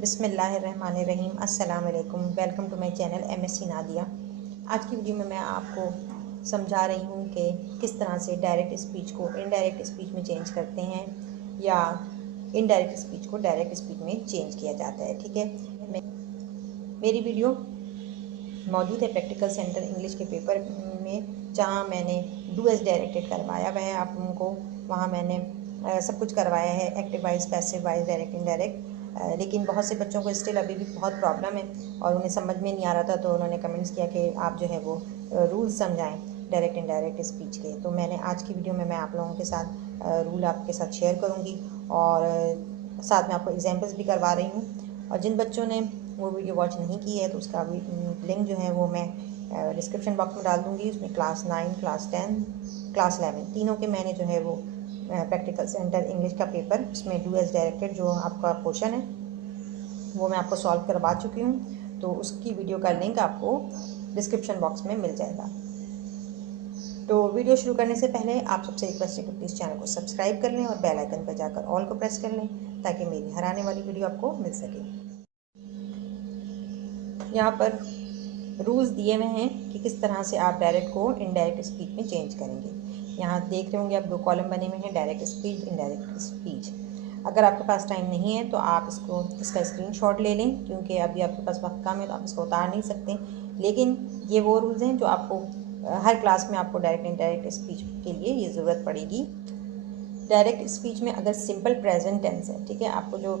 बिस्मिल्लाहिर्रहमानिर्रहीम। अस्सलाम वालेकुम। Welcome to my channel MSc Nadia. आज की वीडियो में मैं आपको समझा रही हूँ कि किस तरह से डायरेक्ट स्पीच को इनडायरेक्ट स्पीच में चेंज करते हैं या इनडायरेक्ट स्पीच को डायरेक्ट स्पीच में चेंज किया जाता है। ठीक है, मेरी वीडियो मौजूद है प्रैक्टिकल सेंटर इंग्लिश के पेपर में, जहाँ मैंने डू एज डायरेक्टेड करवाया हुआ है आप लोगों को। वहाँ मैंने सब कुछ करवाया है, active voice, passive wise, direct indirect. लेकिन बहुत से बच्चों को स्टिल अभी भी बहुत प्रॉब्लम है और उन्हें समझ में नहीं आ रहा था, तो उन्होंने कमेंट्स किया कि आप जो है वो रूल्स समझाएं डायरेक्ट इनडायरेक्ट स्पीच के। तो मैंने आज की वीडियो में मैं आप लोगों के साथ रूल आपके साथ शेयर करूँगी और साथ में आपको एग्जाम्पल्स भी करवा रही हूँ। और जिन बच्चों ने वो वीडियो वॉच नहीं की है तो उसका लिंक जो है वो मैं डिस्क्रिप्शन बॉक्स में डाल दूँगी। उसमें क्लास 9, क्लास 10, क्लास 11 तीनों के मैंने जो है वो प्रैक्टिकल सेंटर इंग्लिश का पेपर, उसमें डू एज डायरेक्टेड जो आपका पोर्शन है वो मैं आपको सॉल्व करवा चुकी हूँ। तो उसकी वीडियो का लिंक आपको डिस्क्रिप्शन बॉक्स में मिल जाएगा। तो वीडियो शुरू करने से पहले आप सबसे रिक्वेस्ट है कि प्लीज़ चैनल को सब्सक्राइब कर लें और बेल आइकन पर जाकर ऑल को प्रेस कर लें ताकि मेरी हर आने वाली वीडियो आपको मिल सके। यहाँ पर रूल्स दिए हुए हैं कि किस तरह से आप डायरेक्ट को इनडायरेक्ट स्पीच में चेंज करेंगे। यहाँ देख रहे होंगे आप 2 कॉलम बने हुए हैं, डायरेक्ट स्पीच, इनडायरेक्ट स्पीच। अगर आपके पास टाइम नहीं है तो आप इसका स्क्रीनशॉट ले लें, क्योंकि अभी आपके पास वक्त कम है तो आप इसको उतार नहीं सकते। लेकिन ये वो रूल्स हैं जो आपको हर क्लास में आपको डायरेक्ट इनडायरेक्ट स्पीच के लिए ये ज़रूरत पड़ेगी। डायरेक्ट स्पीच में अगर सिंपल प्रेजेंट टेंस है, ठीक है, आपको जो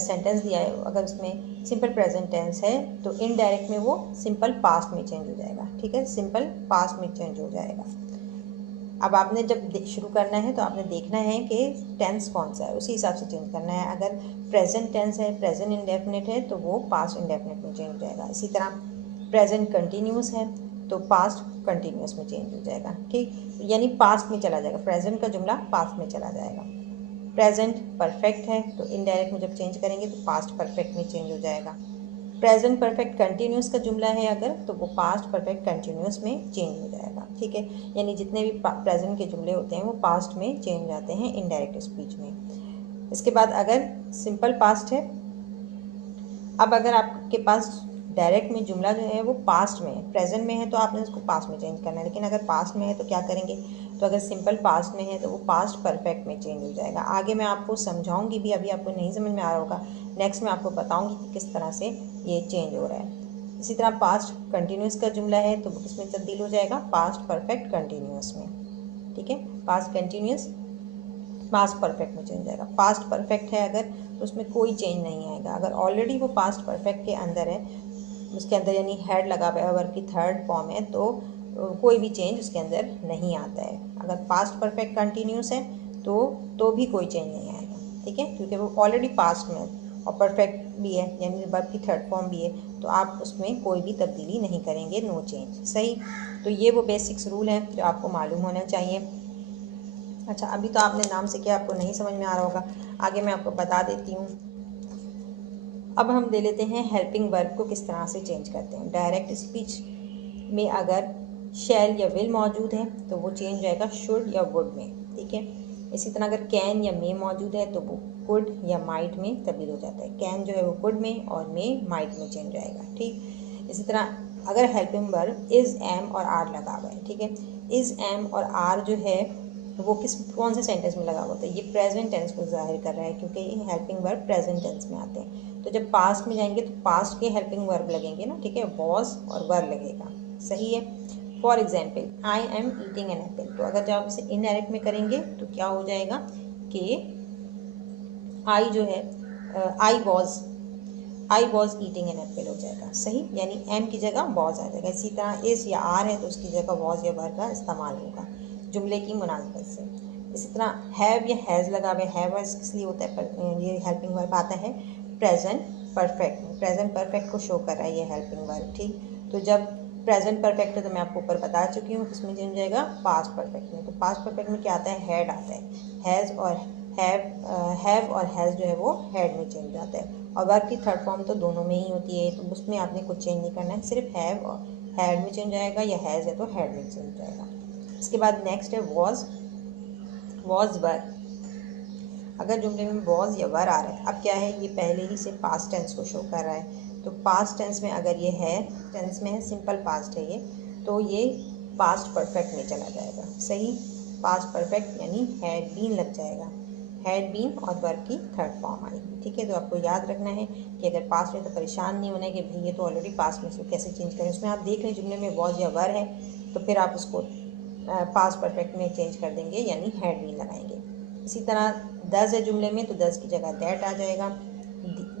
सेंटेंस दिया है अगर उसमें सिंपल प्रेजेंट टेंस है तो इनडायरेक्ट में वो सिंपल पास्ट में चेंज हो जाएगा। ठीक है, सिंपल पास्ट में चेंज हो जाएगा। अब आपने जब शुरू करना है तो आपने देखना है कि टेंस कौन सा है, उसी हिसाब से चेंज करना है। अगर प्रेजेंट टेंस है, प्रेजेंट इंडेफिनिट है, तो वो पास्ट इंडेफिनिट में चेंज हो जाएगा। इसी तरह प्रेजेंट कंटिन्यूस है तो पास्ट कंटिन्यूस में चेंज हो जाएगा। ठीक, यानी पास्ट में चला जाएगा, प्रेजेंट का जुमला पास्ट में चला जाएगा। प्रेजेंट परफेक्ट है तो इनडायरेक्ट में जब चेंज करेंगे तो पास्ट परफेक्ट में चेंज हो जाएगा। प्रेजेंट परफेक्ट कंटिन्यूस का जुमला है अगर, तो वो पास्ट परफेक्ट कंटिन्यूस में चेंज हो जाएगा। ठीक है, यानी जितने भी प्रेजेंट के जुमले होते हैं वो पास्ट में चेंज हो जाते हैं इनडायरेक्ट स्पीच में। इसके बाद अगर सिंपल पास्ट है, अब अगर आपके पास डायरेक्ट में जुमला जो है वो पास्ट में है, प्रेजेंट में है तो आपने उसको पास्ट में चेंज करना है। लेकिन अगर पास्ट में है तो क्या करेंगे, तो अगर सिंपल पास्ट में है तो वो पास्ट परफेक्ट में चेंज हो जाएगा। आगे मैं आपको समझाऊंगी भी, अभी आपको नहीं समझ में आ रहा होगा, नेक्स्ट में आपको बताऊंगी कि किस तरह से ये चेंज हो रहा है। इसी तरह पास्ट कंटिन्यूस का जुमला है तो वो किसमें तब्दील हो जाएगा, पास्ट परफेक्ट कंटिन्यूस में। ठीक है, पास्ट कंटिन्यूस पास्ट परफेक्ट में चेंज जाएगा। पास्ट परफेक्ट है अगर तो उसमें कोई चेंज नहीं आएगा। अगर ऑलरेडी वो पास्ट परफेक्ट के अंदर है, उसके अंदर यानी हेड लगा हुआ है, वर्ब की थर्ड फॉर्म है, तो कोई भी चेंज उसके अंदर नहीं आता है। अगर पास्ट परफेक्ट कंटिन्यूस है तो भी कोई चेंज नहीं आएगा। ठीक है, क्योंकि वो ऑलरेडी पास्ट में और परफेक्ट भी है, यानी वर्ब की थर्ड फॉर्म भी है, तो आप उसमें कोई भी तब्दीली नहीं करेंगे, नो चेंज। सही, तो ये वो बेसिक्स रूल हैं जो आपको मालूम होना चाहिए। अच्छा, अभी तो आपने नाम से क्या आपको नहीं समझ में आ रहा होगा, आगे मैं आपको बता देती हूँ। अब हम ले लेते हैं हेल्पिंग वर्ब को किस तरह से चेंज करते हैं। डायरेक्ट स्पीच में अगर शैल या विल मौजूद है तो वो चेंज जाएगा शुड या वुड में। ठीक है, इसी तरह अगर कैन या मे मौजूद है तो वो कुड या माइट में तब्दील हो जाता है। कैन जो है वो कुड में और मे माइट में चेंज जाएगा। ठीक, इसी तरह अगर हेल्पिंग वर्ब इज़, एम और आर लगा हुआ है, ठीक है, इज़, एम और आर जो है वो कौन से सेंटेंस में लगा हुआ होता है, ये प्रेजेंट टेंस को जाहिर कर रहा है, क्योंकि ये हेल्पिंग वर्ब प्रेजेंट टेंस में आते हैं। तो जब पास्ट में जाएंगे तो पास्ट के हेल्पिंग वर्ब लगेंगे ना, ठीक है, वॉज और वर लगेगा। सही है। For example, I am eating an apple, तो अगर जब आप इसे इनडायरेक्ट में करेंगे तो क्या हो जाएगा कि आई जो है I was eating an apple हो जाएगा। सही, यानी एम की जगह वॉज आ जाएगा। इसी तरह इस या आर है तो उसकी जगह वॉज या वर का इस्तेमाल होगा जुमले की मुनासिबत से। इसी तरह हैव या हैज़ लगा हुआ है, हैव किस लिए होता है, पर ये हेल्पिंग वर्ब आता है प्रेजेंट परफेक्ट में। प्रेजेंट परफेक्ट को शो कर रहा है ये हेल्पिंग वर्ब। ठीक, तो जब प्रेजेंट परफेक्ट है तो मैं आपको ऊपर बता चुकी हूँ किसमें चेंज जाएगा, पास्ट परफेक्ट में। तो पास्ट परफेक्ट में क्या आता है, हैड आता है। हैज़ और हैव और हैज़ जो है वो हैड में चेंज जाता है। और वर्ब की थर्ड फॉर्म तो दोनों में ही होती है, तो उसमें आपने कुछ चेंज नहीं करना है, सिर्फ हैव और हैड में चेंज जाएगा, या हैज़ है तो हैड में चेंज जाएगा। इसके बाद नेक्स्ट है वॉज वर। अगर जुमले में वॉज या वर आ रहा है, अब क्या है, ये पहले ही से पास्ट टेंस को शो कर रहा है, तो पास्ट टेंस में अगर ये है, टेंस में है, सिंपल पास्ट है ये, तो ये पास्ट परफेक्ट में चला जाएगा। सही, पास्ट परफेक्ट यानी हैड बीन लग जाएगा, हैड बीन और वर्ब की थर्ड फॉर्म आएगी। ठीक है, तो आपको याद रखना है कि अगर पास्ट में, तो परेशान नहीं होना है कि भाई ये तो ऑलरेडी पास्ट में, इसको कैसे चेंज करें। उसमें आप देख लें जुमले में वॉज या वर है, तो फिर आप उसको पास्ट परफेक्ट में चेंज कर देंगे, यानी हैड बीन लगाएंगे। इसी तरह दस है जुमले में, तो दस की जगह दैट आ जाएगा।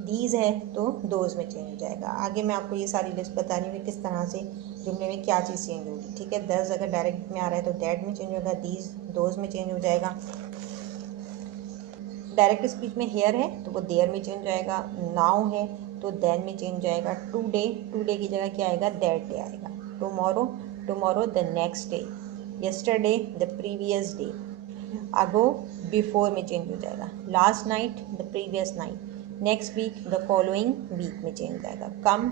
दीज है तो दोज में चेंज हो जाएगा। आगे मैं आपको ये सारी लिस्ट बता रही हूँ कि किस तरह से जुमले में क्या चीज़ चेंज होगी। ठीक है, दस अगर डायरेक्ट में आ रहा है तो दैट में चेंज होगा, दीज दोज में चेंज हो जाएगा। डायरेक्ट स्पीच में हेयर है तो वो देयर में चेंज हो जाएगा। नाउ है तो देन में चेंज हो जाएगा। टुडे, टुडे की जगह क्या आएगा, दैट डे आएगा। Tomorrow, tomorrow the next day. Yesterday the previous day. Ago, before में चेंज हो जाएगा। Last night the previous night. Next week the following week में चेंज हो जाएगा। कम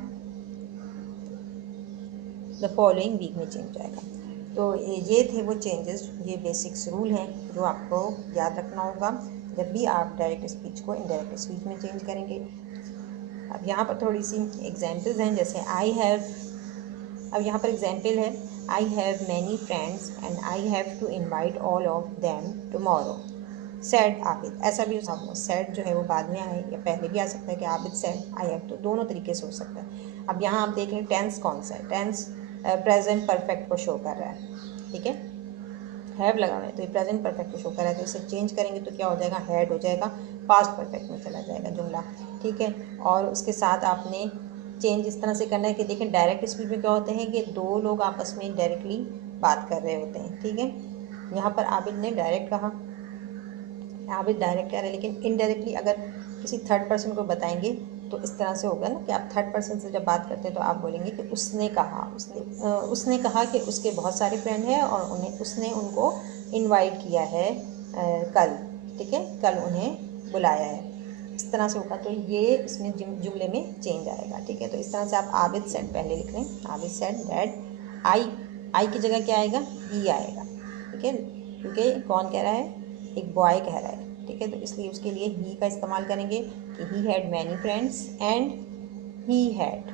द फॉलोइंग वीक में चेंज हो जाएगा। तो ये थे वो चेंजेस, ये बेसिक्स रूल हैं जो आपको याद रखना होगा जब भी आप डायरेक्ट स्पीच को इनडायरेक्ट स्पीच में चेंज करेंगे। अब यहाँ पर थोड़ी सी एग्जाम्पल्स हैं, जैसे आई हैव, अब यहाँ पर एग्जाम्पल है, I have many friends and I have to invite all of them tomorrow. Said Abid, ऐसा भी हो, सैड जो है वो बाद में आए या पहले भी आ सकता है कि आबिद सैड, आई हैव, तो दोनों तरीके से हो सकता है। अब यहाँ आप देख लें टेंस कौन सा है, टेंस प्रेजेंट परफेक्ट को शो कर रहा है। ठीक है, हैव लगा हुआ है तो ये प्रेजेंट परफेक्ट को शो कर रहा है, तो इसे चेंज करेंगे तो क्या हो जाएगा, हैड हो जाएगा, पास्ट परफेक्ट में चला जाएगा जुमला। ठीक है, और उसके साथ आपने चेंज इस तरह से करना है कि देखें डायरेक्ट स्पीच में क्या होते हैं कि दो लोग आपस में डायरेक्टली बात कर रहे होते हैं। ठीक है, यहाँ पर आबिद ने डायरेक्ट कहा, आबिद डायरेक्ट कह रहे हैं, लेकिन इनडायरेक्टली अगर किसी थर्ड पर्सन को बताएंगे तो इस तरह से होगा ना कि आप थर्ड पर्सन से जब बात करते हैं तो आप बोलेंगे कि उसने कहा, उसने कहा कि उसके बहुत सारे फ्रेंड हैं और उसने उनको इनवाइट किया है कल। ठीक है, कल उन्हें बुलाया है, इस तरह से होगा, तो ये इसमें जुमले में चेंज आएगा। ठीक है, तो इस तरह से आप आबिद सेड पहले लिख लें, आबिद सेड दैट। आई की जगह क्या आएगा, ही आएगा। ठीक है, क्योंकि कौन कह रहा है, एक बॉय कह रहा है। ठीक है, तो इसलिए उसके लिए ही का इस्तेमाल करेंगे कि he had many friends and he had.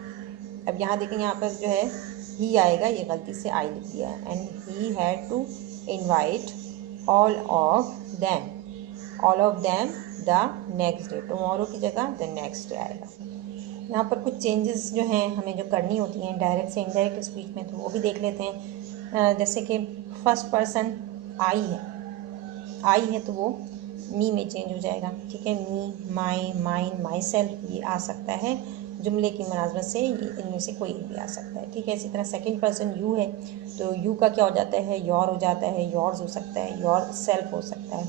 अब यहाँ देखें, यहाँ पर जो है ही आएगा, ये गलती से आई लिख दिया है, and he had to invite all of them the next day. Tomorrow की जगह द नेक्स्ट डे आएगा। यहाँ पर कुछ चेंजेस जो हैं हमें जो करनी होती हैं डायरेक्ट से इनडायरेक्ट स्पीच में, तो वो भी देख लेते हैं। जैसे कि फर्स्ट पर्सन आई है तो वो मी में चेंज हो जाएगा। ठीक है, मी, माई, माइन, माई सेल्फ, ये आ सकता है जुमले की मुनासबत से, इनमें से कोई भी आ सकता है। ठीक है, इसी तरह सेकंड पर्सन यू है तो यू का क्या हो जाता है, योर हो जाता है, योर्स हो सकता है, योर सेल्फ हो सकता है।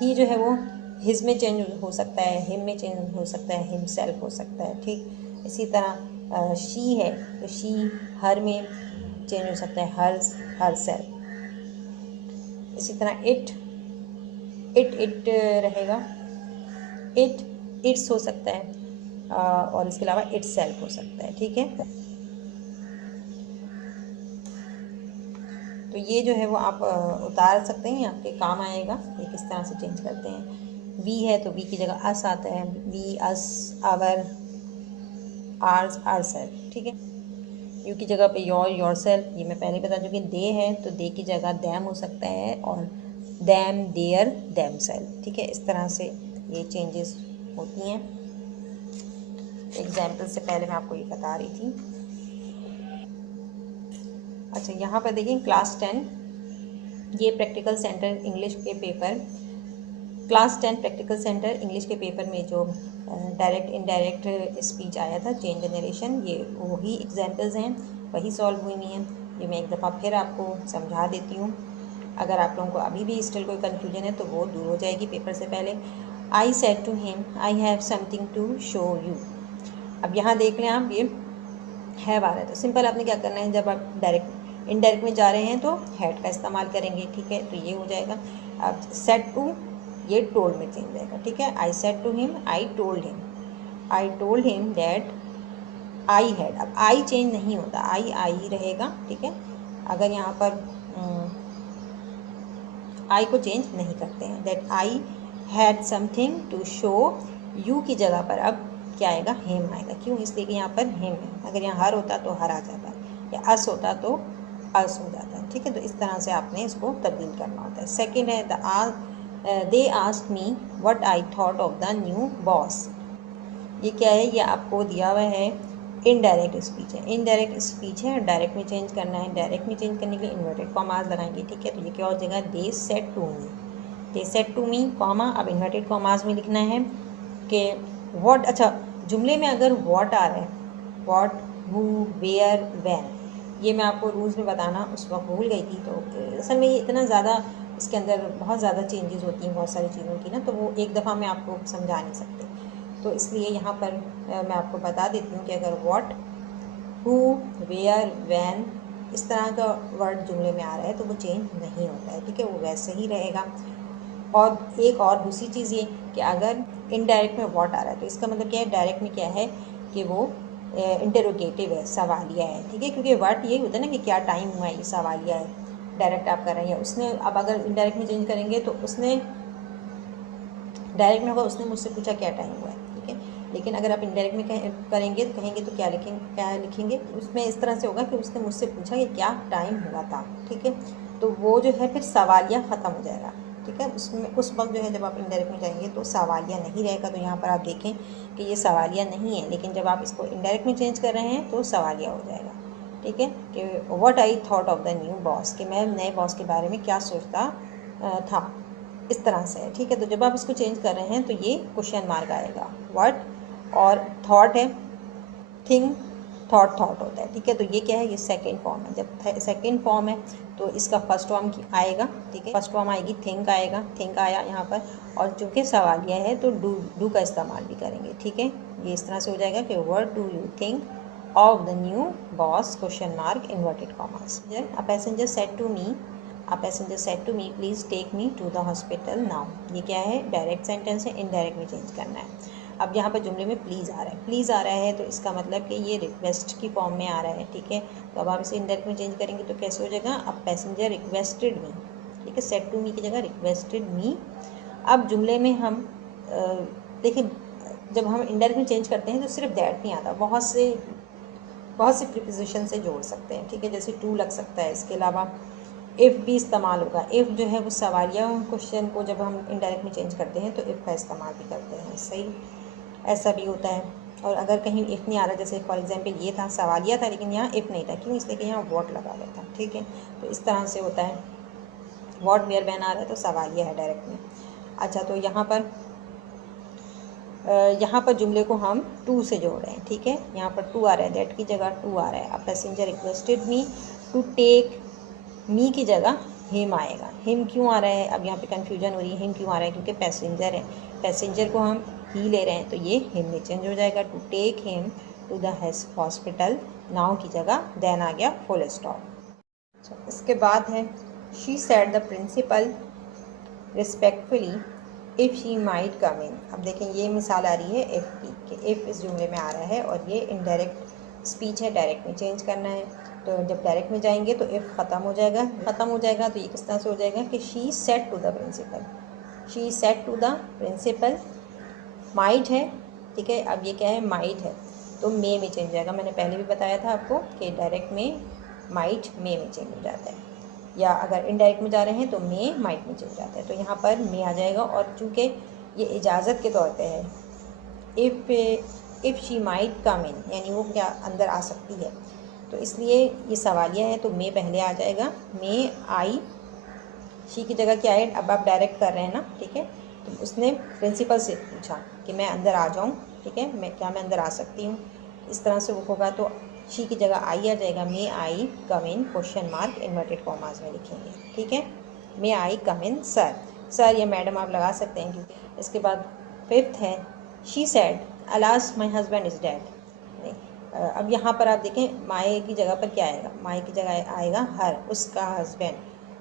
ही जो है वो हिज में चेंज हो सकता है, हिम में चेंज हो सकता है, हिम सेल्फ हो सकता है। ठीक, इसी तरह शी है तो शी हर में चेंज हो सकता है, हर सेल्फ। इसी तरह इट रहेगा, इट्स हो सकता है, और इसके अलावा इट सेल्फ हो सकता है। ठीक है, तो ये जो है वो आप उतार सकते हैं, आपके काम आएगा ये किस तरह से चेंज करते हैं। वी है तो वी की जगह अस आता है, we, us, our, ours, ourself. ठीक है, यू की जगह पे योर सेल्फ, ये मैं पहले बता चुकी। दे है तो दे की जगह दैम हो सकता है, और दैम, देयर, दैम सेल्फ। ठीक है, इस तरह से ये चेंजेस होती हैं। एग्जाम्पल से पहले मैं आपको ये बता रही थी। अच्छा, यहाँ पर देखिए क्लास 10, ये प्रैक्टिकल सेंटर इंग्लिश के paper, class 10 practical centre English के पेपर में जो डायरेक्ट इनडायरेक्ट स्पीच आया था, चेंज जनरेशन, ये वही एग्जाम्पल्स हैं, वही सॉल्व हुई हुई हैं। ये मैं एक दफ़ा फिर आपको समझा देती हूँ, अगर आप लोगों को अभी भी स्टिल कोई कन्फ्यूजन है तो वो दूर हो जाएगी पेपर से पहले। I said to him I have something to show you. अब यहाँ देख लें आप, ये हैव आ रहा है तो सिंपल आपने क्या करना है, जब आप डायरेक्ट इनडायरेक्ट में जा रहे हैं तो हैड का इस्तेमाल करेंगे। ठीक है, तो ये हो जाएगा। अब सेड टू, ये टोल्ड में चेंज जाएगा। ठीक है, I said to him, I told him that I had. अब आई चेंज नहीं होता, आई रहेगा। ठीक है, अगर यहाँ पर आई को चेंज नहीं करते हैं, that I had something to show, you की जगह पर अब क्या आएगा, हिम आएगा। क्यों, इसलिए कि यहाँ पर हिम है। अगर यहाँ हर होता तो हर आ जाता है, या अस होता तो अस हो जाता है। ठीक है, तो इस तरह से आपने इसको तब्दील करना होता है। सेकेंड है they asked me what I thought of the new boss. ये क्या है, ये आपको दिया हुआ है इनडायरेक्ट स्पीच है। इनडायरेक्ट स्पीच है, डायरेक्ट में चेंज करना है। डायरेक्ट में चेंज करने के लिए इन्वर्टेड कॉमास लगाएंगे। ठीक है, तो ये क्या हो जाएगा, they said to me, they said to me comma, अब इन्वर्टेड कॉमास में लिखना है कि व्हाट। अच्छा, जुमले में अगर व्हाट आ रहा है, व्हाट, हु, वेयर, व्हेन, ये मैं आपको रूल्स में बताना उस वक्त भूल गई थी। तो असल में ये इतना ज़्यादा, इसके अंदर बहुत ज़्यादा चेंजेस होती हैं बहुत सारी चीज़ों की ना, तो वो एक दफ़ा में आपको समझा नहीं सकते। तो इसलिए यहाँ पर मैं आपको बता देती हूँ कि अगर व्हाट, हु, वेयर, व्हेन इस तरह का वर्ड जुमले में आ रहा है तो वो चेंज नहीं होता है। ठीक है, वो वैसे ही रहेगा। और एक और दूसरी चीज़ ये कि अगर इनडायरेक्ट में व्हाट आ रहा है तो इसका मतलब क्या है, डायरेक्ट में क्या है कि वो इंटरोगेटिव है, सवालिया है। ठीक है, क्योंकि व्हाट ये होता है ना कि क्या टाइम हुआ है, ये सवालिया है, डायरेक्ट आप कर रहे हैं। उसने, अब अगर इनडायरेक्ट में चेंज करेंगे तो उसने, डायरेक्ट में होगा उसने मुझसे पूछा क्या टाइम हुआ है। ठीक है, लेकिन अगर आप इनडायरेक्ट में करेंगे तो कहेंगे तो क्या लिखेंगे उसमें, इस तरह से होगा कि उसने मुझसे पूछा कि क्या टाइम हुआ था। ठीक है, तो वो जो है फिर सवालिया ख़त्म हो जाएगा। ठीक है, उसमें उस वक्त जो है जब आप इनडायरेक्ट में जाएंगे तो सवालिया नहीं रहेगा। तो यहाँ पर आप देखें कि ये सवालिया नहीं है, लेकिन जब आप इसको इनडायरेक्ट में चेंज कर रहे हैं तो सवालिया हो जाएगा। ठीक है, कि what I thought of the new boss, कि मैं नए बॉस के बारे में क्या सोचता था, इस तरह से है। ठीक है, तो जब आप इसको चेंज कर रहे हैं तो ये क्वेश्चन मार्क आएगा। व्हाट, और थॉट है, थिंक, थॉट होता है। ठीक है, तो ये क्या है, ये सेकंड फॉर्म है। जब सेकंड फॉर्म है तो इसका फर्स्ट फॉर्म आएगा। ठीक है, फर्स्ट फॉर्म आएगी थिंक आएगा, थिंक आया यहाँ पर, और चूँकि सवालिया है तो डू का इस्तेमाल भी करेंगे। ठीक है, ये इस तरह से हो जाएगा कि what do you think of the new boss, question mark, inverted commas. A passenger said to me, a passenger said to me please take me to the hospital now. ये क्या है, डायरेक्ट सेंटेंस है, indirect में change करना है। अब यहाँ पर जुमले में प्लीज़ आ रहा है, प्लीज़ आ रहा है तो इसका मतलब कि ये रिक्वेस्ट की फॉर्म में आ रहा है। ठीक है, तो अब आप इसे इनडायरेक्ट में चेंज करेंगे तो कैसे हो जाएगा, अब पैसेंजर रिक्वेस्टेड मी। ठीक है, सेड टू मी की जगह रिक्वेस्टेड मी। अब जुमले में हम देखिए, जब हम इनडायरेक्ट में चेंज करते हैं तो सिर्फ दैट नहीं आता, बहुत से प्रीपोजिशन से जोड़ सकते हैं। ठीक है, जैसे टू लग सकता है, इसके अलावा इफ़ भी इस्तेमाल होगा। इफ़ जो है वो सवालिया क्वेश्चन को जब हम इनडायरेक्ट में चेंज करते हैं तो इफ़ का इस्तेमाल भी करते हैं। सही, ऐसा भी होता है। और अगर कहीं इफ़ नहीं आ रहा, जैसे फॉर एग्जांपल ये था सवालिया था लेकिन यहाँ इफ़ नहीं था, क्यों, इसलिए कि यहाँ व्हाट लगा हुआ था। ठीक है, तो इस तरह से होता है। व्हाट, वेयर, व्हेन आ रहा है तो सवालिया है डायरेक्ट में। अच्छा, तो यहाँ पर जुमले को हम टू से जोड़ रहे हैं। ठीक है, यहाँ पर टू आ रहा है, दैट की जगह टू आ रहा है। अब passenger requested me to take me की जगह हिम आएगा। हिम क्यों आ रहा है, अब यहाँ पे कन्फ्यूजन हो रही है, हिम क्यों आ रहा है, क्योंकि पैसेंजर है, पैसेंजर को हम ही ले रहे हैं तो ये हिम में चेंज हो जाएगा। To take him to the hospital now की जगह देन आ गया फुल स्टॉप। इसके बाद है she said the principal respectfully if she might come in. अब देखें ये मिसाल आ रही है इफ़ की, कि इफ़ इस जुमले में आ रहा है और ये इनडायरेक्ट स्पीच है, डायरेक्ट में चेंज करना है। तो जब डायरेक्ट में जाएंगे तो इफ़ ख़त्म हो जाएगा। तो ये किस तरह से हो जाएगा कि she said to the principal, she said to the principal, might है। ठीक है, अब ये क्या है, माइट है तो मे में चेंज हो जाएगा। मैंने पहले भी बताया था आपको कि डायरेक्ट में माइट मे में चेंज हो जाता है, या अगर इनडायरेक्ट में जा रहे हैं तो मे माइट में चेंज हो जाता है। तो यहाँ पर मे आ जाएगा, और चूँकि ये इजाज़त के तौर पे है, इफ़ शी माइट कम इन, यानी वो क्या अंदर आ सकती है, तो इसलिए ये सवालिया है तो मे पहले आ जाएगा। मे आई, शी की जगह क्या है, अब आप डायरेक्ट कर रहे हैं ना। ठीक है, तो उसने प्रिंसिपल से पूछा कि मैं अंदर आ जाऊँ। ठीक है, मैं अंदर आ सकती हूँ, इस तरह से वो होगा। तो शी की जगह आई आ जाएगा, मे आई कम इन, क्वेश्चन मार्क, इन्वर्टेड कॉमास में लिखेंगे। ठीक है, मे आई कम इन सर या मैडम आप लगा सकते हैं, क्योंकि इसके बाद फिफ्थ है she said alas my husband is dead. नहीं, अब यहाँ पर आप देखें माए की जगह पर क्या आएगा, माए की जगह आएगा हर, उसका हस्बैंड।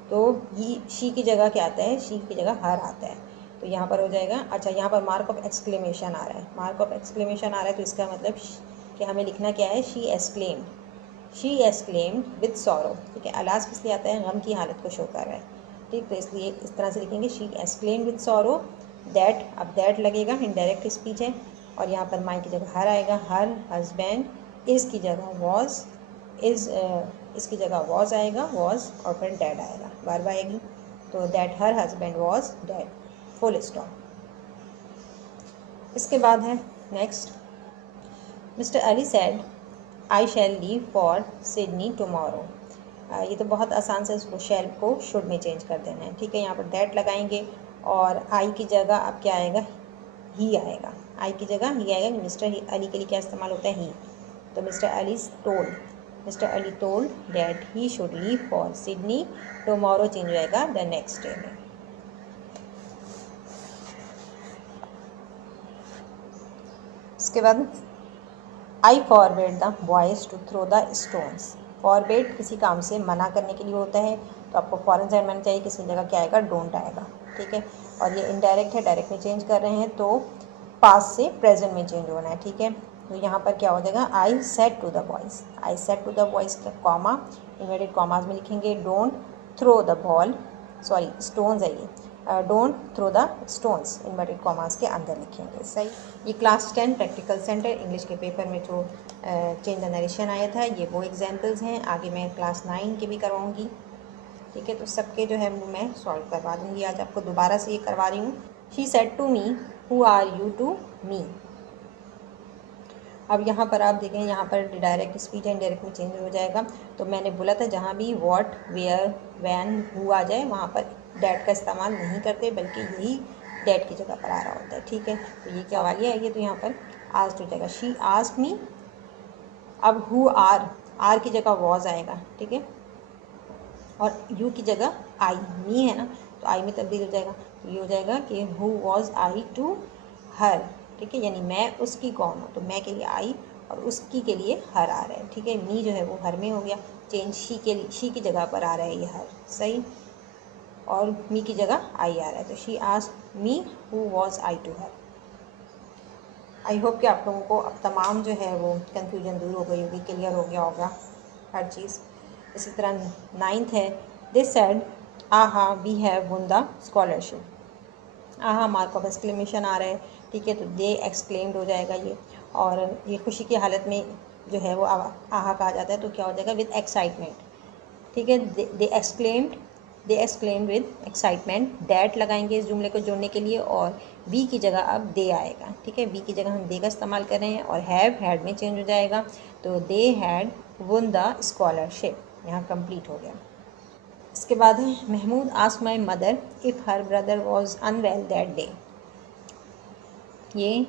तो ही शी की जगह क्या आता है, शी की जगह हर आता है, तो यहाँ पर हो जाएगा। अच्छा, यहाँ पर मार्क ऑफ एक्सक्लेमेशन आ रहा है, मार्क ऑफ एक्सक्लेमेशन आ रहा है तो इसका मतलब कि हमें लिखना क्या है, शी एक्सक्लेम्ड विद सॉरो। ठीक है, अलास किस लिए आता है, गम की हालत को शो कर रहा है। ठीक, तो इसलिए इस तरह से लिखेंगे she exclaimed with sorrow that, अब दैट लगेगा, इनडायरेक्ट स्पीच है, और यहाँ पर माई की जगह हर आएगा, हर हस्बैंड, इज़ की जगह वॉज, इज़ इसकी जगह वॉज आएगा, वॉज, और फिर डैड आएगा, वर्ब आएगी, तो that her husband was dead, full stop. इसके बाद है next, Mister Ali said I shall leave for Sydney tomorrow. ये तो बहुत आसान से उसको शैल को शुड में चेंज कर देना है, ठीक है। यहाँ पर दैट लगाएंगे और आई की जगह अब क्या आएगा, ही आएगा, आई की जगह ही आएगा। मिस्टर अली के लिए क्या इस्तेमाल होता है, ही, तो mister Ali told that he should leave for Sydney tomorrow change हो जाएगा द नेक्स्ट डे में। इसके बाद I forbade the boys to throw the stones. Forbade किसी काम से मना करने के लिए होता है, तो आपको फॉरन साइड में चाहिए, किसी जगह क्या आएगा, डोंट आएगा, ठीक है। और ये इनडायरेक्ट है, डायरेक्ट में चेंज कर रहे हैं तो पास्ट से प्रेजेंट में चेंज होना है, ठीक है। तो यहाँ पर क्या हो जाएगा, I said to the boys, I said to the boys का कॉमा इन्वर्टेड कॉमाज में लिखेंगे, don't throw the ball, sorry stones है ये, don't throw the stones inverted commas के अंदर लिखेंगे, सही। ये क्लास 10 प्रैक्टिकल सेंटर इंग्लिश के पेपर में जो चेंज द नरेशन आया था, ये वो एग्जाम्पल्स हैं। आगे मैं क्लास 9 के भी करवाऊँगी, ठीक है। तो सबके जो है वो मैं सॉल्व करवा दूँगी। आज आपको दोबारा से ये करवा रही हूँ। She said to me who are you to me. अब यहाँ पर आप देखें, यहाँ पर डायरेक्ट स्पीच है, इनडायरेक्ट में चेंज हो जाएगा। तो मैंने बोला था जहाँ भी व्हाट, वेयर, व्हेन, हु आ जाए वहाँ पर डैट का इस्तेमाल नहीं करते, बल्कि यही डैट की जगह पर आ रहा होता है, ठीक है। तो ये क्या वाली आएगी, तो यहाँ पर आस्क्ड हो जाएगा, शी आस्क्ड मी। अब हु आर की जगह वॉज आएगा, ठीक है, और यू की जगह आई, मी है ना, तो आई में तब्दील हो जाएगा। तो ये हो जाएगा कि who was I to her, ठीक है, यानी मैं उसकी कौन हूँ, तो मैं के लिए आई और उसकी के लिए हर आ रहा है, ठीक है। मी जो है वो हर में हो गया चेंज, शी की जगह पर आ रहा है ये हर, सही, और मी की जगह आई आ रहा है, तो she asked me who was I to her. I hope कि आप लोगों को अब तमाम जो है वो कन्फ्यूजन दूर हो गई होगी, क्लियर हो गया होगा हर चीज़। इसी तरह 9th है, they said aha we have won the scholarship. Aha mark of exclamation आ रहा है, ठीक है, तो दे एक्सक्लेम्ड हो जाएगा ये, और ये खुशी की हालत में जो है वो आहा कहा जाता है, तो क्या हो जाएगा, विद एक्साइटमेंट, ठीक है। दे एक्सक्लेम्ड विद एक्साइटमेंट, डैट लगाएंगे इस जुमले को जोड़ने के लिए, और बी की जगह अब दे आएगा, ठीक है। बी की जगह हम दे का इस्तेमाल कर रहे हैं, और हैव हैड में चेंज हो जाएगा, तो they had won the scholarship, यहाँ कंप्लीट हो गया। इसके बाद है Mahmood asked my mother if her brother was unwell that day. ये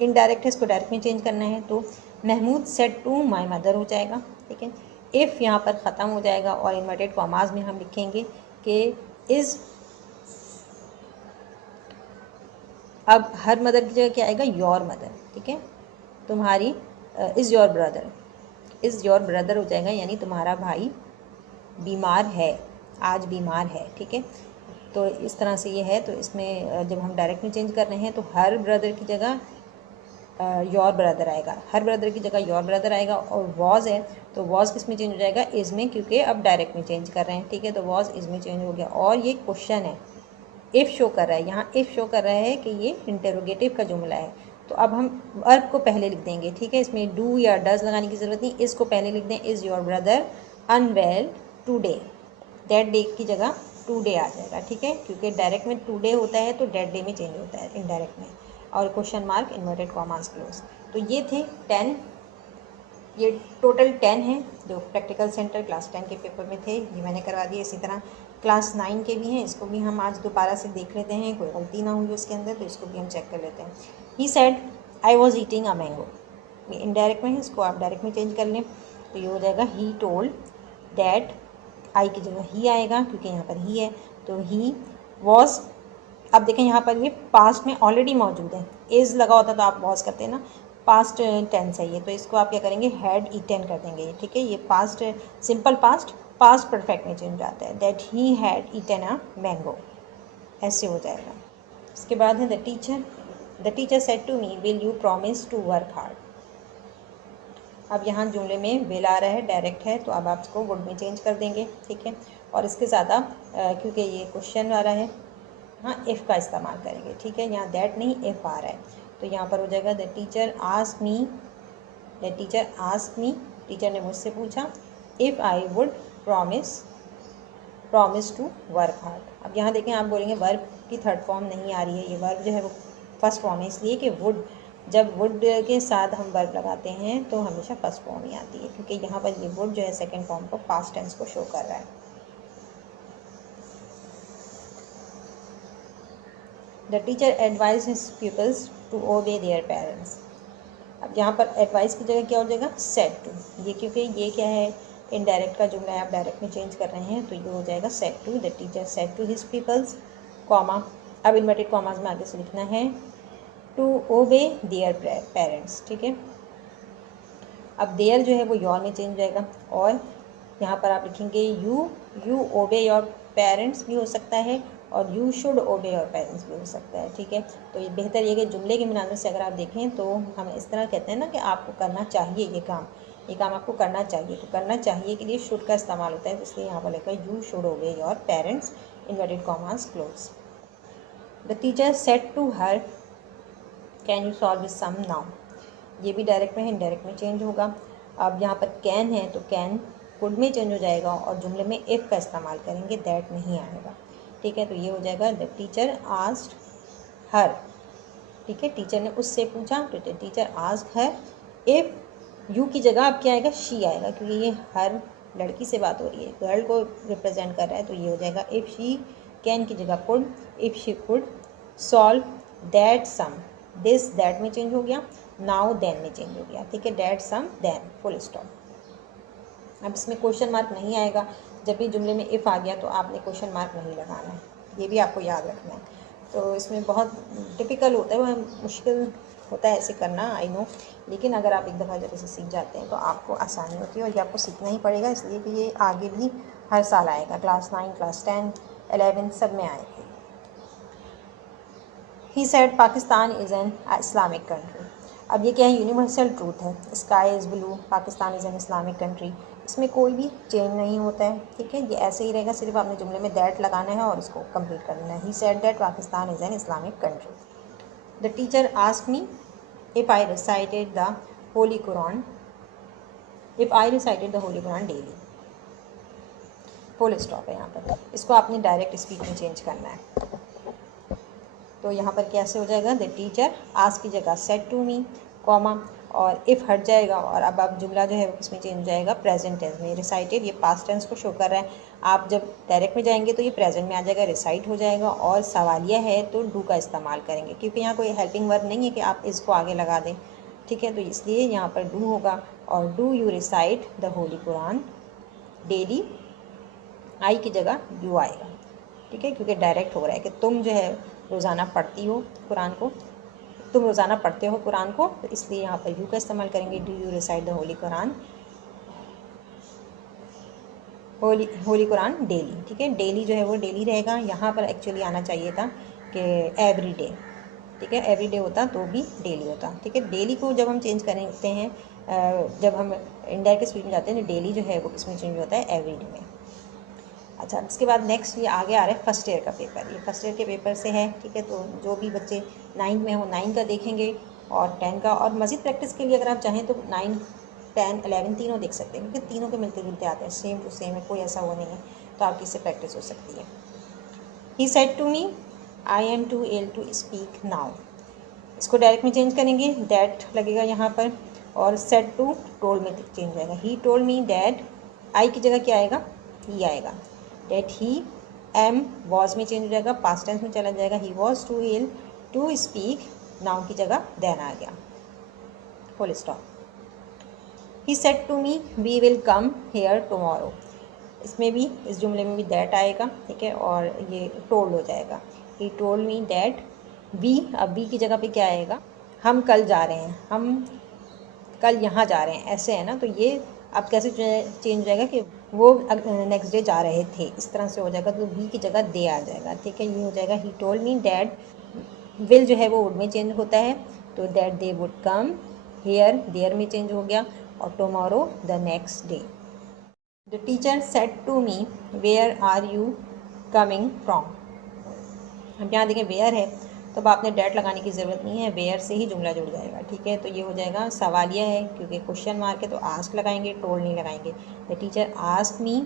इनडायरेक्ट है, इसको डायरेक्ट में चेंज करना है, तो Mahmood said to my mother हो जाएगा, ठीक है। इफ़ यहाँ पर ख़त्म हो जाएगा और इन्वर्टेड कॉमाज में हम लिखेंगे कि इज़, अब हर मदर की जगह क्या आएगा, योर मदर, ठीक है, तुम्हारी, इज़ योर ब्रदर हो जाएगा, यानी तुम्हारा भाई बीमार है, आज बीमार है, ठीक है। तो इस तरह से ये है, तो इसमें जब हम डायरेक्ट में चेंज कर रहे हैं तो हर ब्रदर की जगह योर ब्रदर आएगा, हर ब्रदर की जगह योर ब्रदर आएगा, और वॉज है तो वॉज किस में चेंज हो जाएगा, इज़ में, क्योंकि अब डायरेक्ट में चेंज कर रहे हैं, ठीक है, तो वॉज इज़ में चेंज हो गया। और ये क्वेश्चन है, इफ़ शो कर रहा है, यहाँ इफ़ शो कर रहा है कि ये इंटेरोगेटिव का जुमला है, तो अब हम वर्ब को पहले लिख देंगे, ठीक है, इसमें डू या डज लगाने की ज़रूरत नहीं, इसको पहले लिख दें, is your brother unwell today, that day की जगह टुडे आ जाएगा, ठीक है, क्योंकि डायरेक्ट में टुडे होता है तो दैट डे में चेंज होता है इनडायरेक्ट में, और question mark inverted commas close. तो ये थे 10, ये टोटल 10 हैं जो प्रैक्टिकल सेंटर क्लास 10 के पेपर में थे, ये मैंने करवा दिए। इसी तरह क्लास 9 के भी हैं, इसको भी हम आज दोबारा से देख लेते हैं, कोई गलती ना हुई उसके अंदर, तो इसको भी हम चेक कर लेते हैं। He said I was eating a mango, ये इनडायरेक्ट में है, इसको आप डायरेक्ट में चेंज कर लें, तो ये हो जाएगा ही टोल्ड दैट, आई की जगह ही आएगा क्योंकि यहाँ पर ही है, तो ही वॉज, अब देखें यहाँ पर ये पास्ट में ऑलरेडी मौजूद है, इज़ लगा होता तो आप वॉज करते हैं ना, पास्ट टेंस है ये, तो इसको आप क्या करेंगे, हैड ईटन कर देंगे, ठीक है। ये पास्ट सिंपल पास्ट परफेक्ट में चेंज आता है, that he had eaten a mango, ऐसे हो जाएगा। इसके बाद है the teacher said to me will you promise to work hard. अब यहाँ जुमले में विल आ रहा है, डायरेक्ट है, तो अब आप इसको वुड में चेंज कर देंगे, ठीक है। और इसके ज़्यादा क्योंकि ये क्वेश्चन आ रहा है हाँ इफ़ का इस्तेमाल करेंगे, ठीक है। यहाँ दैट नहीं इफ़ आ रहा है, तो यहाँ पर हो जाएगा the teacher asked me, the teacher asked me, teacher ने मुझसे पूछा, if I would promise to work hard. अब यहाँ देखें, आप बोलेंगे वर्ब की थर्ड फॉर्म नहीं आ रही है, ये वर्ब जो है वो फर्स्ट फॉर्म है, इसलिए कि वुड, जब वुड के साथ हम वर्ब लगाते हैं तो हमेशा फर्स्ट फॉर्म ही आती है, क्योंकि यहाँ पर ये वुड जो है सेकंड फॉर्म को, पास्ट टेंस को शो कर रहा है। The teacher advise his pupils to obey their parents. अब यहाँ पर एडवाइस की जगह क्या हो जाएगा, सेड टू, ये क्योंकि ये क्या है, इनडायरेक्ट का जुमला है, आप डायरेक्ट में चेंज कर रहे हैं, तो ये हो जाएगा said to, the teacher said to his pupils, comma, अब इन्वर्टेड कॉमास में आगे से लिखना है टू ओबे देयर पेरेंट्स, ठीक है। अब देयर जो है वो योर में चेंज हो जाएगा, और यहाँ पर आप लिखेंगे यू ओबे योर पेरेंट्स भी हो सकता है, और you should obey your parents भी हो सकता है, ठीक है। तो ये बेहतर ये कि जुमले की मुनासिबत से अगर आप देखें तो हम इस तरह कहते हैं ना कि आपको करना चाहिए ये काम आपको करना चाहिए, तो करना चाहिए के लिए शुड का इस्तेमाल होता है, तो इसलिए यहाँ पर लिखा है you should obey your parents, inverted commas close. The teacher said to her, can you solve this sum now, ये भी डायरेक्ट में है, इनडायरेक्ट में चेंज होगा। अब यहाँ पर कैन है तो कैन कुड में चेंज हो जाएगा, और जुमले में इफ़ का इस्तेमाल करेंगे, दैट नहीं आएगा, ठीक है। तो ये हो जाएगा द टीचर आस्क्ड हर, ठीक है, टीचर ने उससे पूछा, तो the teacher asked her, if you की जगह अब क्या आएगा, शी आएगा, क्योंकि ये हर लड़की से बात हो रही है, गर्ल को रिप्रेजेंट कर रहा है, तो ये हो जाएगा इफ़ शी, कैन की जगह could, if she could solve that sum, this that में चेंज हो गया, नाउ देन में चेंज हो गया, ठीक है, that sum then, full stop. अब इसमें क्वेश्चन मार्क नहीं आएगा, जब भी जुमले में इफ़ आ गया तो आपने क्वेश्चन मार्क नहीं लगाना है, ये भी आपको याद रखना है। तो इसमें बहुत टिपिकल होता है, वह मुश्किल होता है ऐसे करना, आई नो, लेकिन अगर आप एक दफ़ा जब इसे सीख जाते हैं तो आपको आसानी होती है, और ये आपको सीखना ही पड़ेगा, इसलिए कि ये आगे भी हर साल आएगा, क्लास 9, क्लास 10, 11 सब में आएगा। He said Pakistan is an Islamic country. अब ये क्या है, यूनिवर्सल ट्रूथ है, sky is blue, Pakistan is an Islamic country, इसमें कोई भी चेंज नहीं होता है, ठीक है, ये ऐसे ही रहेगा, सिर्फ आपने जुमले में दैट लगाना है और इसको कंप्लीट करना है। He said that Pakistan is an Islamic country. The teacher asked me if I recited the holy Quran, if I recited the holy Quran daily, full stop है यहाँ पर, इसको आपने डायरेक्ट स्पीच में चेंज करना है। तो यहाँ पर कैसे हो जाएगा, द टीचर आस्क की जगह सेड टू मी, कॉमा, और इफ़ हट जाएगा, और अब जुमला जो है उसमें चेंज हो जाएगा प्रेजेंट टेंस में। रिसाइटेड ये पास्ट टेंस को शो कर रहा है, आप जब डायरेक्ट में जाएंगे तो ये प्रेजेंट में आ जाएगा, रिसाइट हो जाएगा, और सवालिया है तो डू का इस्तेमाल करेंगे, क्योंकि यहाँ कोई हेल्पिंग वर्ब नहीं है कि आप इसको आगे लगा दें, ठीक है, तो इसलिए यहाँ पर डू होगा, और do you recite the holy Quran daily, I की जगह यू आएगा, ठीक है, क्योंकि डायरेक्ट हो रहा है कि तुम जो है रोज़ाना पढ़ती हो कुरान को, तुम रोज़ाना पढ़ते हो कुरान को, तो इसलिए यहाँ पर यू का इस्तेमाल करेंगे, do you recite the holy Quran, Holi Quran daily, ठीक है, डेली जो है वो डेली रहेगा, यहाँ पर एक्चुअली आना चाहिए था कि एवरी डे, ठीक है, एवरी डे होता तो भी डेली होता, ठीक है। डेली को जब हम चेंज करते हैं, जब हम इंडायरेक्ट स्पीच में जाते हैं, तो डेली जो है वो किस में चेंज होता है, एवरी डे में। अच्छा, इसके बाद नेक्स्ट ये आगे आ रहा है फर्स्ट ईयर का पेपर, ये फर्स्ट ईयर के पेपर से है, ठीक है, तो जो भी बच्चे 9 में हो 9 का देखेंगे, और 10 का, और मज़ीद प्रैक्टिस के लिए अगर आप चाहें तो 9, 10, 11 तीनों देख सकते हैं, क्योंकि तीनों के मिलते जुलते आते हैं, सेम टू सेम है, कोई ऐसा वो नहीं है, तो आपकी इससे प्रैक्टिस हो सकती है। He said to me I am too ill to speak now, इसको डायरेक्ट में चेंज करेंगे, दैट लगेगा यहाँ पर, और सेड टू टोल्ड में चेंज हो जाएगा, ही टोल्ड मी दैट, आई की जगह क्या आएगा, ही आएगा, डेट ही, एम वॉज में चेंज हो जाएगा, पास्ट टेंस में चला जाएगा, he was too ill to speak, now की जगह देन आ गया, full stop. He said to me we will come here tomorrow, इसमें भी, इस जुमले में भी दैट आएगा, ठीक है, और ये टोल्ड हो जाएगा, he told me that we, अब वी की जगह पे क्या आएगा, हम कल जा रहे हैं, हम कल यहाँ जा रहे हैं, ऐसे है ना, तो ये अब कैसे चेंज हो जाएगा कि वो नेक्स्ट डे जा रहे थे, इस तरह से हो जाएगा, तो वी की जगह दे आ जाएगा, ठीक है, ये हो जाएगा he told me that, will जो है वो वुड में चेंज होता है, तो that they would come here, there में चेंज हो गया, और tomorrow the next day. The teacher said to me where are you coming from, अब यहाँ देखें वेयर है, तो अब आपने डैट लगाने की ज़रूरत नहीं है, वेयर से ही जुमला जुड़ जाएगा। ठीक है, तो ये हो जाएगा सवालिया है, क्योंकि क्वेश्चन मार्क है तो आस्क लगाएंगे, टोल्ड नहीं लगाएंगे। The teacher ask me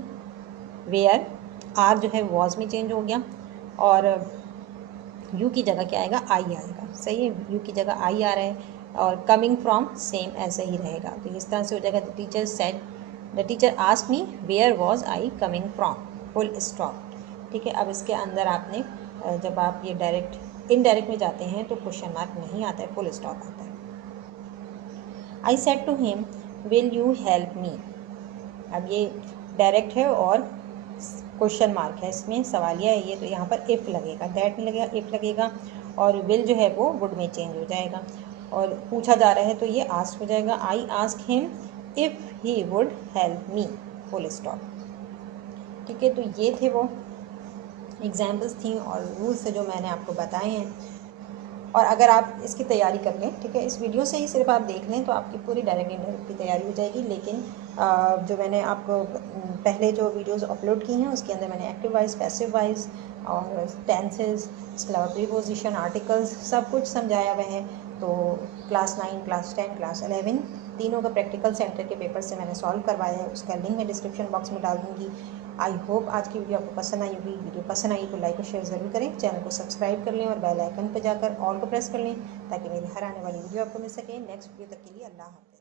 where, are जो है वॉज में चेंज हो गया, और यू की जगह क्या आएगा, आई आएगा। सही है, यू की जगह आई आ रहा है, और कमिंग फ्रॉम सेम ऐसे ही रहेगा। तो इस तरह से हो जाएगा the teacher said, the teacher ask me where was I coming from, full stop. ठीक है, अब इसके अंदर आपने जब आप ये डायरेक्ट इनडायरेक्ट में जाते हैं तो क्वेश्चन मार्क नहीं आता है, फुल स्टॉप आता है। I said to him will you help me, अब ये डायरेक्ट है और क्वेश्चन मार्क है, इसमें सवालिया है ये, तो यहाँ पर इफ़ लगेगा, दैट नहीं लगेगा, इफ़ लगेगा, और विल जो है वो वुड में चेंज हो जाएगा, और पूछा जा रहा है तो ये आस्क हो जाएगा। I ask him if he would help me, full stop. ठीक है, तो ये थे वो एग्जाम्पल्स थी और रूल्स थे जो मैंने आपको बताए हैं, और अगर आप इसकी तैयारी कर लें, ठीक है, इस वीडियो से ही सिर्फ आप देख लें तो आपकी पूरी डायरेक्ट इंटरव्यू की तैयारी हो जाएगी। लेकिन जो मैंने आपको पहले जो वीडियोस अपलोड की हैं उसके अंदर मैंने एक्टिव वाइज, पैसिव वाइज और टेंसेस, इसके अलावा प्रीपोजिशन, आर्टिकल्स सब कुछ समझाया हुआ है। तो क्लास 9, क्लास 10, क्लास 11 तीनों का प्रैक्टिकल सेंटर के पेपर से मैंने सॉल्व करवाया है, उसका लिंक मैं डिस्क्रिप्शन बॉक्स में डाल दूँगी। आई होप आज की वीडियो आपको पसंद आई होगी। वीडियो पसंद आई तो लाइक और शेयर ज़रूर करें, चैनल को सब्सक्राइब कर लें और बेल आइकन पर जाकर ऑल को प्रेस कर लें ताकि मेरी हर आने वाली वीडियो आपको मिल सके। नेक्स्ट वीडियो तक के लिए अल्लाह हाफ़िज़।